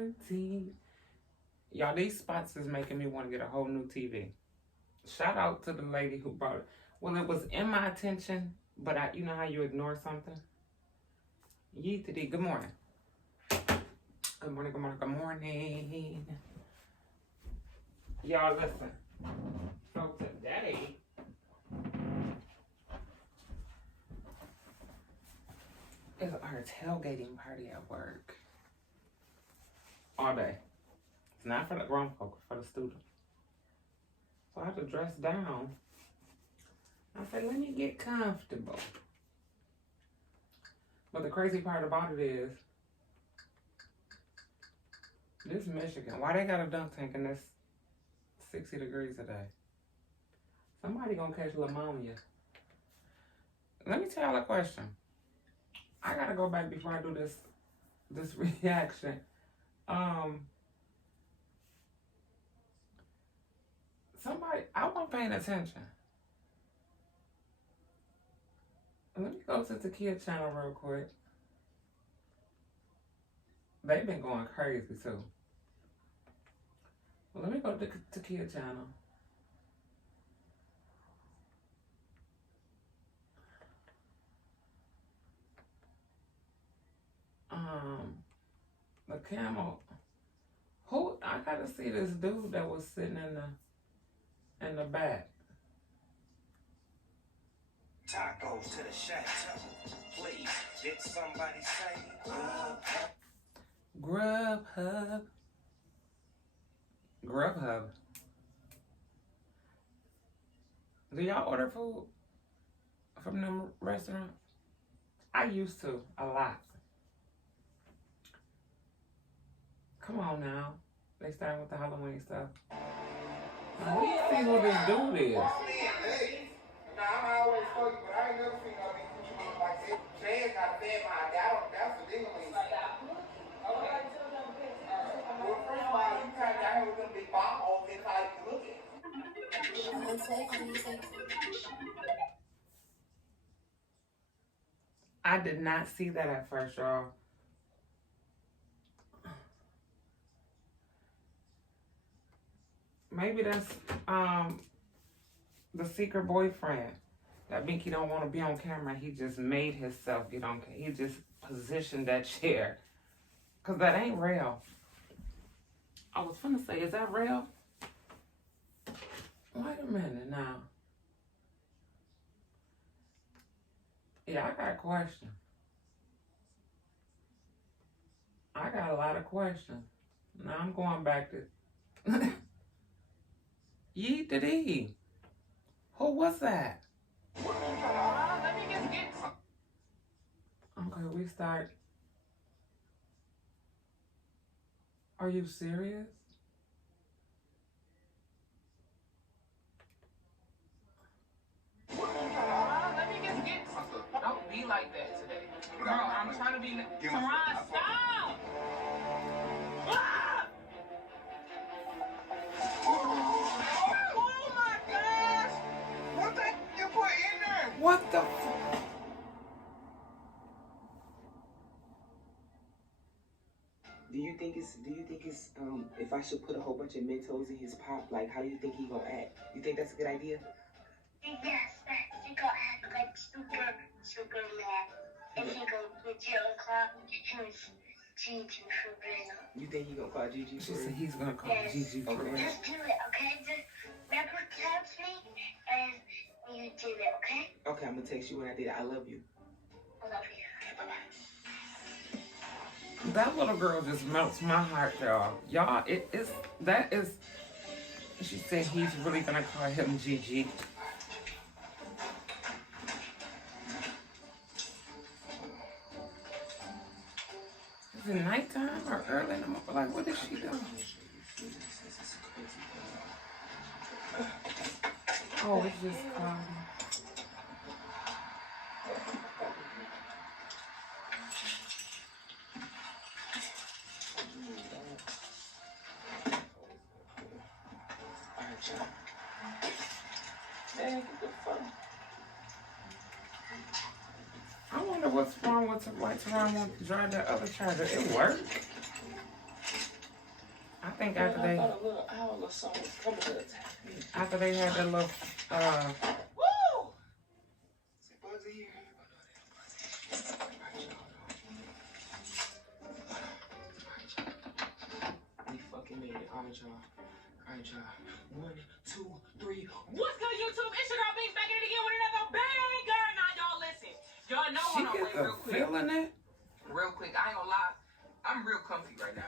quarantine. Y'all, these spots is making me want to get a whole new TV. Shout out to the lady who brought it. Well, it was in my attention, but you know how you ignore something? Yeetity, good morning. Good morning, good morning, good morning. Y'all, listen. So today, is our tailgating party at work. All day. It's not for the grown folk, it's for the students. So I have to dress down. I said, let me get comfortable. But the crazy part about it is, this Michigan, why they got a dunk tank and it's 60 degrees today? Somebody gonna catch pneumonia. Let me tell y'all a question. I gotta go back before I do this reaction. Somebody, I wasn't paying attention. Let me go to the kid channel real quick. They've been going crazy too. Well, let me go to the kid channel. The camel. Who? I gotta see this dude that was sitting in the back. Tacos to the chateau. Please, did somebody say Grubhub. Grubhub. Do y'all order food from them restaurants? I used to, a lot. Come on now. They starting with the Halloween stuff. Let me see who this dude is. I always told you, but I ain't never seen no these people like this. Jay's got a bad mind. That's the thing. Well, first of all, you kind of got here with them big bomb holes in how you look at. I did not see that at first, y'all. Maybe that's the secret boyfriend. That Binky don't want to be on camera. He just made himself get on camera. He just positioned that chair. Because that ain't real. I was finna say, is that real? Wait a minute now. Yeah, I got a question. I got a lot of questions. Now I'm going back to... Yeet-a-dee. Who was that? Let me just get some. Okay, we start. Are you serious? Let me just get some. Don't be like that today. Girl, I'm trying to be... Teron, stop! Ah! Oh my gosh! What the you put in there? What the f... Do you think it's if I should put a whole bunch of Mentos in his pop, like how do you think he gonna act? You think that's a good idea? Yes, he gonna act like super mad. And he gonna put you on clock his Gigi for real. You think he gonna call Gigi She for said real? he's gonna call Yes. Gigi for real. Just do it, okay? Just remember to text me and you do it, okay? Okay, I'm gonna text you when I did it. I love you. I love you. Bye-bye. That little girl just melts my heart, y'all. Y'all, that is, she said he's really gonna call him Gigi. Is it nighttime or early in the morning? Like, what is she doing? Oh, it's just cloudy. I wonder what's wrong with why Teron wants to drive that other charger. It worked. I think Man, after I they thought a little owl or something was coming to attack me. after they had that little Woo! Is it bugs in here? We fucking made it. Alright, y'all. Alright, y'all. 1, 2, 3. What's good, YouTube? It's your girl Beans back in it again with another banger. Now, y'all listen. Y'all know she when I'm gets real a quick. feeling it. Real quick, I ain't gonna lie. I'm real comfy right now.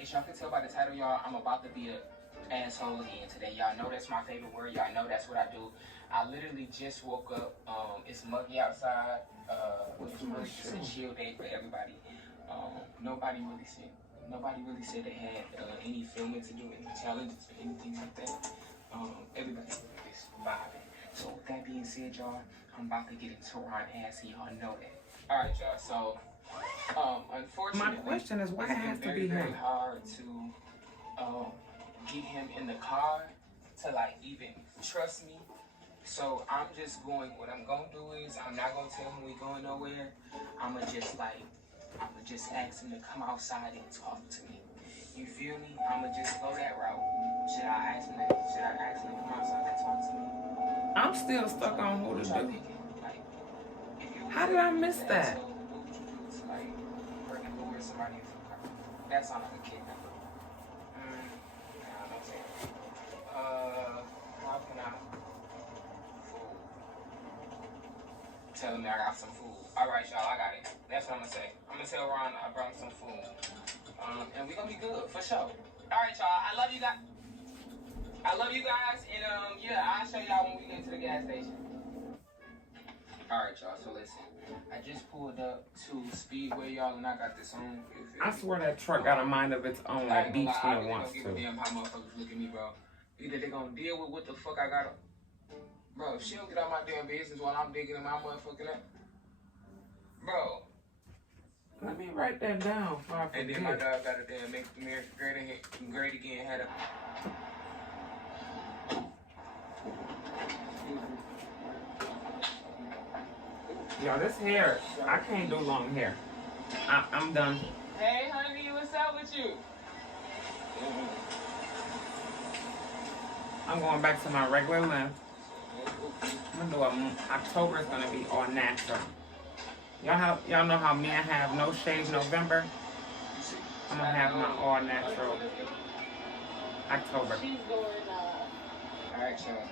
As y'all can tell by the title, y'all, I'm about to be an asshole again today. Y'all know that's my favorite word. Y'all know that's what I do. I literally just woke up. It's muggy outside. It's really just a chill day for everybody. Nobody really said they had any filming to do, any challenges or anything like that. Everybody is vibing. So with that being said, y'all, I'm about to get into Ron ass, and y'all know that. All right, y'all. So, unfortunately, My question is, why it has to very, be very him? hard to get him in the car to like even trust me. So I'm just going. What I'm gonna do is I'm not gonna tell him we going nowhere. I'ma just ask him to come outside and talk to me. You feel me? I'ma just go that route. Should I ask him to come outside and talk to me? I'm still stuck on who to What y'all do. thinking? Like, if you How did I miss was that? asshole, what would you do to like bring and lure somebody into the car? That sounds like a kidnap. Nah, don't say that. How can I? Food. Telling me I got some food. All right, y'all, I got it. That's what I'm gonna say. I'm gonna tell Ron I brought some food. And we gonna be good for sure. All right, y'all. I love you guys. And yeah, I'll show y'all when we get to the gas station. All right, y'all. So listen, I just pulled up to Speedway, y'all, and I got this on. I swear that truck got a mind of its own, like beats when it wants I don't give a to. damn how motherfuckers look at me, bro. Either they gonna deal with what the fuck I got. Bro, if she don't get out my damn business while I'm digging in my motherfucking ass. Bro. Let me write that down before I And then my forget. dog got a damn make America great again. Had a. Yo, this hair, I can't do long hair. I'm done. Hey, honey, what's up with you? I'm going back to my regular length. I'm gonna do October is gonna be all natural. Y'all know how men have no shave November. I'm gonna have my all natural October. She's going. Alright, y'all.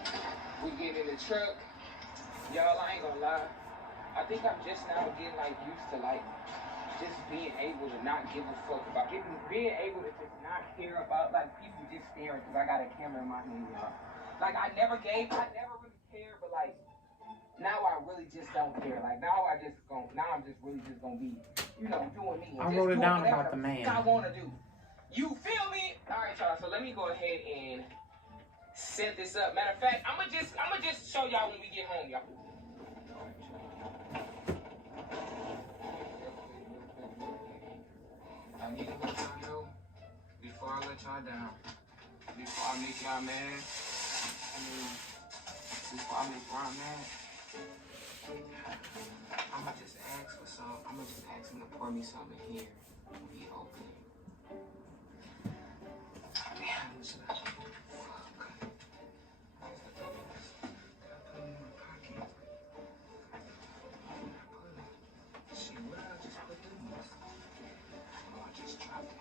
We get in the truck. Y'all, I ain't gonna lie. I think I'm just now getting like used to like just being able to not give a fuck about being able to just not care about like people just staring because I got a camera in my hand, y'all. Like I never really cared, but like now I really just don't care. Like now I'm just really just gonna be, you know, doing me. And I just wrote it doing down whatever about the man. I wanna do. You feel me? Alright, y'all, so let me go ahead and set this up. Matter of fact, I'ma just show y'all when we get home, y'all. I need to let y'all know before I let y'all down. Before I make y'all mad. Before I make Ron mad. I'ma just ask him to pour me something in here when he open it. Damn, what should I do? Fuck. Did I put it in my pocket? Shit, what did I just put in this? Oh, I just dropped it.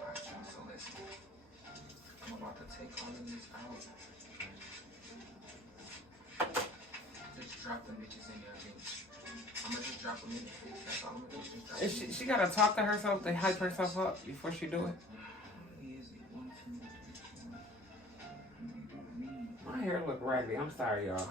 Alright, y'all, so listen. I'm about to take all of this out. Just drop them bitches in there, bitch. I'm gonna just drop them in there. That's all I'm gonna do. Just drop them in there. She gotta talk to herself to hype herself up before she do it. My hair look raggedy. I'm sorry, y'all.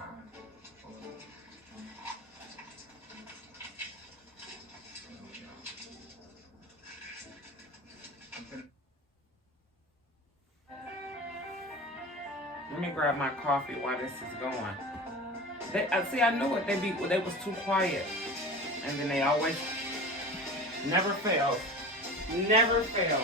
Let me grab my coffee while this is going. I knew it. They was too quiet, and then they always never fail. Never fail.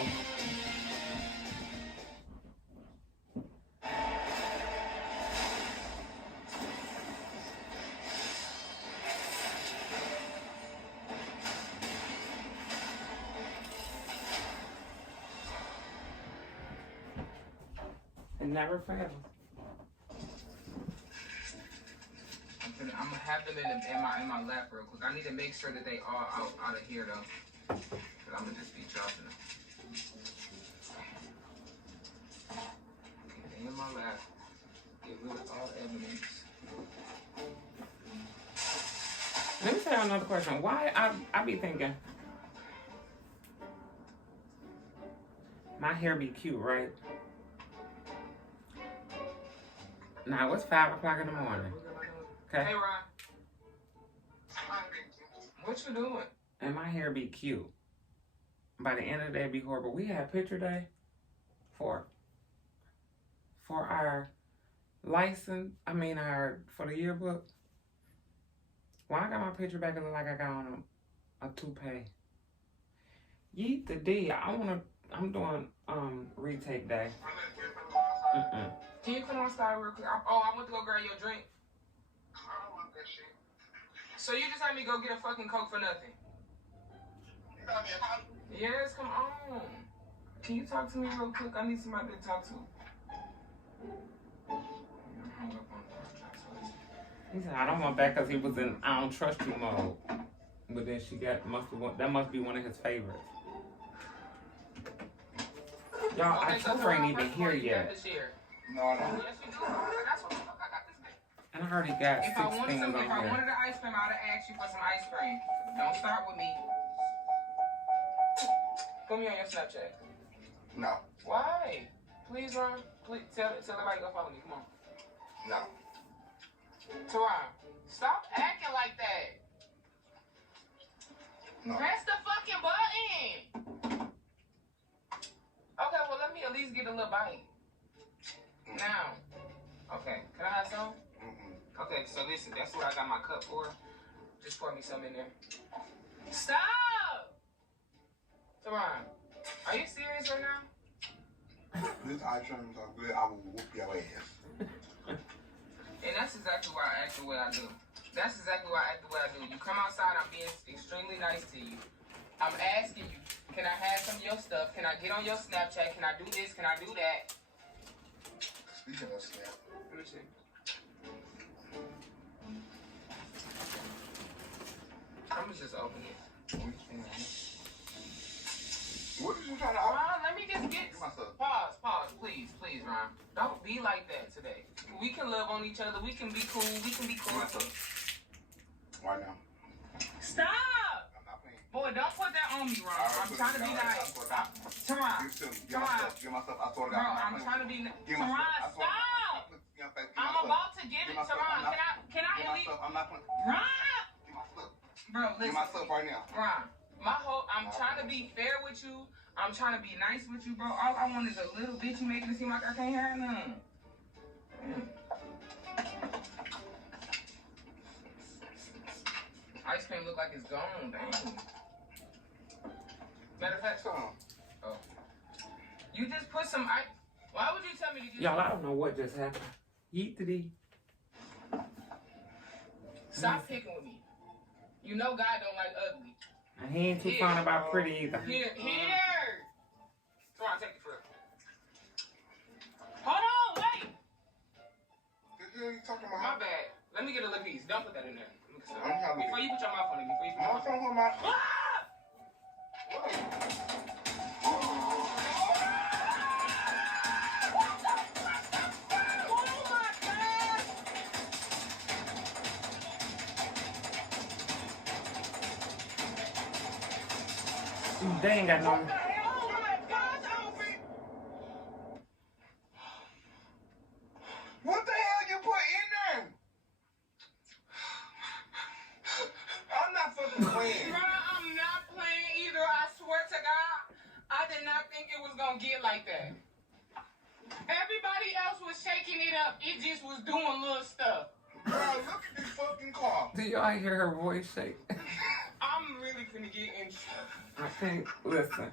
never fails. I'm gonna have them in my lap real quick. I need to make sure that they all out of here though. Cause I'm gonna just be chopping them. Okay, they in my lap. Get rid of all evidence. Let me tell you another question. Why I be thinking my hair be cute, right? Now it's 5 o'clock in the morning. Okay. Hey Ron. What you doing? And my hair be cute. By the end of the day, it be horrible. We had picture day for our license. For the yearbook. When I got my picture back, it looked like I got on a toupee. Yeet the D. I'm doing retake day. Can you come outside real quick? I went to go grab your drink. I don't want that shit. So you just had me go get a fucking Coke for nothing? You got me a house. Yes, come on. Can you talk to me real quick? I need somebody to talk to. I'm hung up on the contract. He said, I don't want that because he was in I don't trust you mode. But then that must be one of his favorites. Y'all, Okay, October ain't even here yet. No, no. Yes, you do. That's what the fuck I got this thing. And I already got If 6 I wanted things on the here. ice cream, I would have asked you for some ice cream. Don't start with me. Put me on your Snapchat. No. Why? Please, Ron. Please tell everybody to go follow me. Come on. No. Teron, stop acting like that. No. Press the fucking button. Okay, well let me at least get a little bite. Now. Okay, can I have some? Mm-mm. Okay, so listen, that's what I got my cup for. Just pour me some in there. Stop! Teron, are you serious right now? This eye cream is so good, I will whoop your ass. And that's exactly why I act the way I do. That's exactly why I act the way I do. You come outside, I'm being extremely nice to you. I'm asking you, can I have some of your stuff? Can I get on your Snapchat? Can I do this? Can I do that? Speaking of Snap, Let me see. I'm gonna just open it. what are you trying to offer? Ron, let me just get... Myself. Pause, please, Ron. Don't be like that today. We can love on each other. We can be cool. We can be cool. Right now. Stop! I'm not playing. Boy, don't put that on me, Ron. I'm trying to be nice. Teron, Give it to me. Give myself. I swear to bro, God. I'm trying to be nice. Give Teron, myself. stop! I'm about to give it, Teron. Can I at least... I'm not playing. Ron! Give myself. Bro, Give listen. myself right now. Ron, I'm trying to be fair with you. I'm trying to be nice with you, bro. All I want is a little bit. You making it seem like I can't have none. Ice cream look like it's gone, dang. Matter of fact, oh. You just put some ice. Why would you tell me to get... Y'all, I don't know what just happened. Yeet the D. Stop picking with me. You know God don't like ugly. And he ain't too fond about pretty either. Here. Come on, take the fruit. Hold on, wait. You talking about? My bad. Let me get a little piece. Don't put that in there. I'm having Before you put your mouth on it. I'm talking about. They ain't got no... What the hell you put in there? I'm not fucking playing. Bro, I'm not playing either. I swear to God, I did not think it was gonna get like that. Everybody else was shaking it up. It just was doing little stuff. Bro, look at this fucking car. Do y'all hear her voice shake? I'm really finna get in trouble. I think, listen.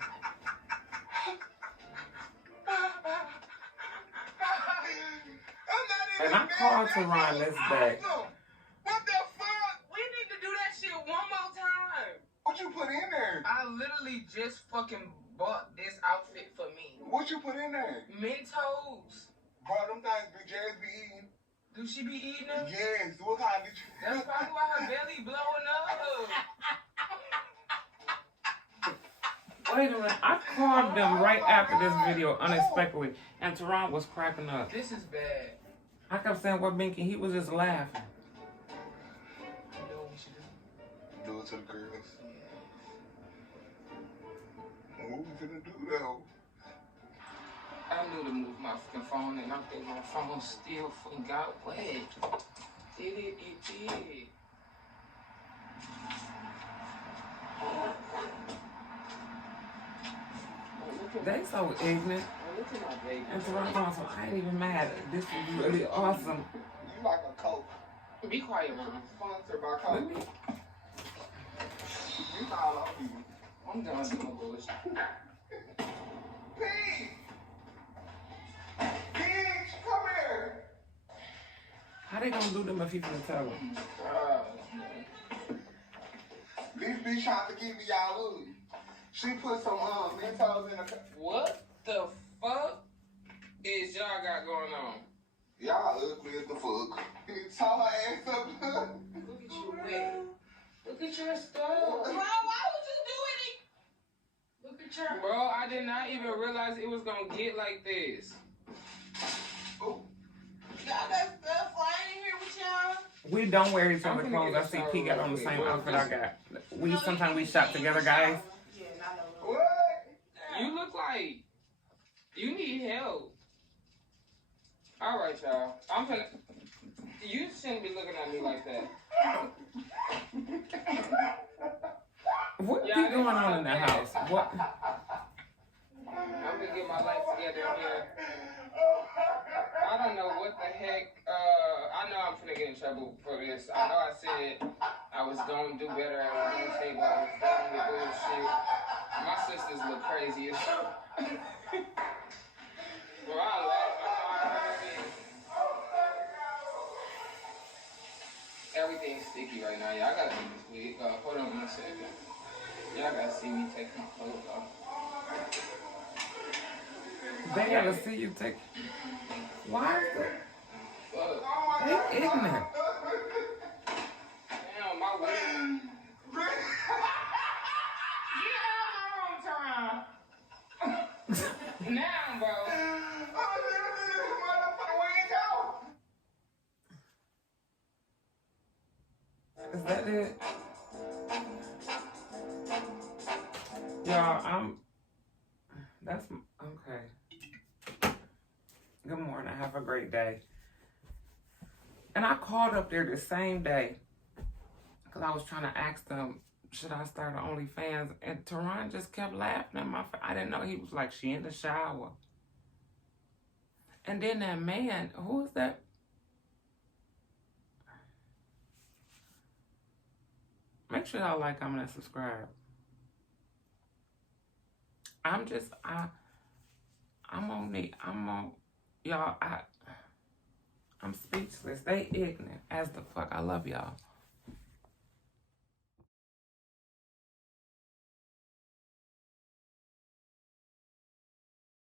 And I called Teron this day. What the fuck? We need to do that shit one more time. What you put in there? I literally just fucking bought this outfit for me. What you put in there? Mentos. Bro, them things Big Jazz be eating. Do she be eating them? Yes, what kind did you? That's probably why her belly blowing up. Wait a minute, I called them right after this video unexpectedly, and Teron was cracking up. This is bad. I kept saying what Binky, he was just laughing. You know what we should do? Do it to the girls. What we finna do though? I knew to move my fucking phone, and I think my phone still fucking got wet. Did it? It did. They so ignorant. Look at my baby. And Teron going, so I ain't even mad. This is really awesome. You like a Coke. Be quiet, Mom. Sponsored by Let Coke. me. You all on you. I'm done doing bullshit. Pete! Bitch, come here! How they gonna do them if he finna tell them? This bitch trying to give me y'all ugly. She put some Mentos in the... What the fuck is y'all got going on? Y'all ugly as the fuck. Tell her ass up. Look at you, wet. Look at your stuff. Bro, why would you do it? Look at your... Bro, I did not even realize it was gonna get like this. Oh. Y'all got stuff flying in here with y'all? We don't wear each I'm other's finna clothes. get I a see shower P got real on the quick. same Well, outfit I just- got. No, Sometimes we you shop can together, in the shower. guys. Yeah, not no What? You look like you need help. All right, y'all. I'm gonna. You shouldn't be looking at me like that. What Yeah, be I going didn't on know in the that. house? What? I'm gonna get my life together here. I don't know what the heck. I know I'm finna get in trouble for this. I know I said I was gonna do better at the dinner table. I was done with bullshit. My sisters look crazy as fuck. Well, I laughed. Everything's sticky right now. Y'all gotta see this wig. Hold on 1 second. Y'all gotta see me take my clothes off. They gotta see you take. Why? Fuck. They ignorant. Damn, my wig. Get out of my room, Teron. Now, bro. Is that it? Y'all, that's, okay. Good morning, have a great day. And I called up there the same day, because I was trying to ask them, should I start an OnlyFans? And Teron just kept laughing at my face. I didn't know he was like, she in the shower. And then that man, who is that? Make sure y'all like, comment, and subscribe. I'm speechless. They ignorant as the fuck. I love y'all.